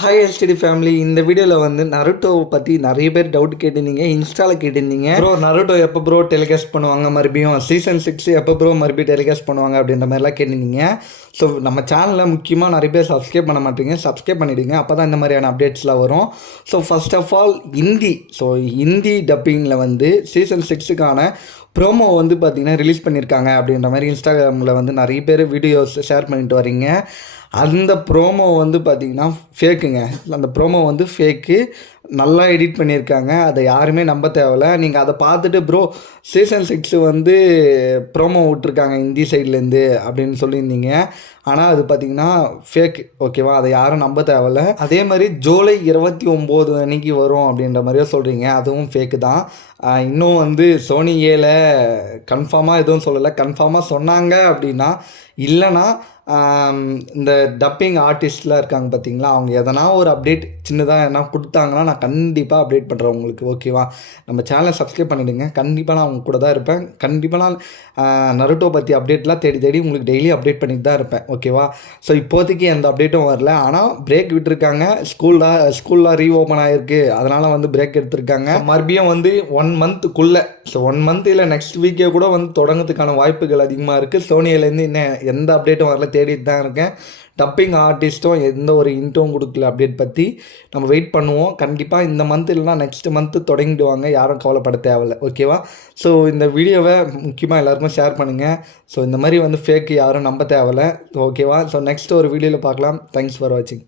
Hi எல்ஸ்டி family. இந்த வீடியோவில் வந்து நருட்டோவை பற்றி நிறைய பேர் டவுட் கேட்டிருந்தீங்க, இன்ஸ்டாவில் கேட்டிருந்தீங்க. ப்ரோ நருட்டோ எப்போ ப்ரோ டெலிகாஸ்ட் பண்ணுவாங்க, மறுபடியும் சீசன் 6 எப்போ ப்ரோ மறுபடியும் டெலிகாஸ்ட் பண்ணுவாங்க அப்படின்ற மாதிரிலாம் கேட்டிருந்தீங்க. ஸோ நம்ம சேனலில் முக்கியமாக நிறைய பேர் சப்ஸ்கிரைப் பண்ண மாட்டீங்க, சப்ஸ்கிரைப் பண்ணிவிடுங்க, அப்போ தான் இந்த மாதிரியான அப்டேட்ஸ்லாம் வரும். So first of all Hindi டப்பிங்கில் வந்து சீசன் 6க்கான ப்ரோமோ வந்து பார்த்திங்கன்னா ரிலீஸ் பண்ணியிருக்காங்க அப்படின்ற மாதிரி இன்ஸ்டாகிராமில் வந்து நிறைய பேர் வீடியோஸ் ஷேர் பண்ணிட்டு வரீங்க. அந்த ப்ரோமோ வந்து பார்த்திங்கன்னா ஃபேக்குங்க. அந்த ப்ரோமோ வந்து ஃபேக்கு, நல்லா எடிட் பண்ணியிருக்காங்க, அதை யாருமே நம்ப தேவையில்ல. நீங்கள் அதை பார்த்துட்டு ப்ரோ சீசன் 6 வந்து ப்ரோமோ விட்ருக்காங்க ஹிந்தி சைட்லேருந்து அப்படின்னு சொல்லியிருந்தீங்க. ஆனால் அது பார்த்திங்கன்னா ஃபேக், ஓகேவா? அதை யாரும் நம்ப தேவையில்ல. அதே மாதிரி ஜூலை 29 அன்னைக்கு வரும் அப்படின்ற மாதிரியே சொல்கிறீங்க, அதுவும் ஃபேக்கு தான். இன்னும் வந்து சோனி ஏல கன்ஃபார்மாக எதுவும் சொல்லலை. கன்ஃபார்மாக சொன்னாங்க அப்படின்னா, இல்லைனா இந்த டப்பிங் ஆர்டிஸ்ட்லாம் இருக்காங்க பார்த்தீங்களா, அவங்க எதனா ஒரு அப்டேட் சின்னதாக எதனா கொடுத்தாங்கன்னா நான் கண்டிப்பாக அப்டேட் பண்ணுறேன் உங்களுக்கு, ஓகேவா? நம்ம சேனலை சப்ஸ்கிரைப் பண்ணிவிடுங்க, கண்டிப்பாக நான் அவங்க கூட தான் இருப்பேன். கண்டிப்பாக நான் நருட்டோ பற்றி அப்டேட்லாம் தேடி தேடி உங்களுக்கு டெய்லி அப்டேட் பண்ணிட்டு தான் இருப்பேன், ஓகேவா? ஸோ இப்போதைக்கு எந்த அப்டேட்டும் வரல. ஆனால் பிரேக் விட்டுருக்காங்க, ஸ்கூல்லாம் ரீஓப்பன் ஆகிருக்கு, அதனால் வந்து பிரேக் எடுத்திருக்காங்க. மறுபடியும் வந்து 1 மந்த்துக்குள்ளே, ஸோ 1 மந்த் இல்லை நெக்ஸ்ட் வீக்கே கூட வந்து தொடங்கிறதுக்கான வாய்ப்புகள் அதிகமாக இருக்குது. சோனியிலேருந்து இன்னும் எந்த அப்டேட்டும் வரல, தேடிட்டு தான் இருக்கேன். டப்பிங் ஆர்டிஸ்ட்டும் எந்த ஒரு இன்ட்ரோவும் கொடுக்கல அப்டேட் பற்றி. நம்ம வெயிட் பண்ணுவோம். கண்டிப்பாக இந்த மந்த் இல்லைனா நெக்ஸ்ட் மந்த்து தொடங்கிடுவாங்க, யாரும் கவலைப்பட தேவையில்லை, ஓகேவா? ஸோ இந்த வீடியோவை முக்கியமாக எல்லாருக்கும் ஷேர் பண்ணுங்கள். ஸோ இந்த மாதிரி வந்து ஃபேக் யாரும் நம்ப தேவையில்லை, ஓகேவா? ஸோ நெக்ஸ்ட் ஒரு வீடியோவில் பார்க்கலாம். தேங்க்ஸ் ஃபார் வாட்சிங்.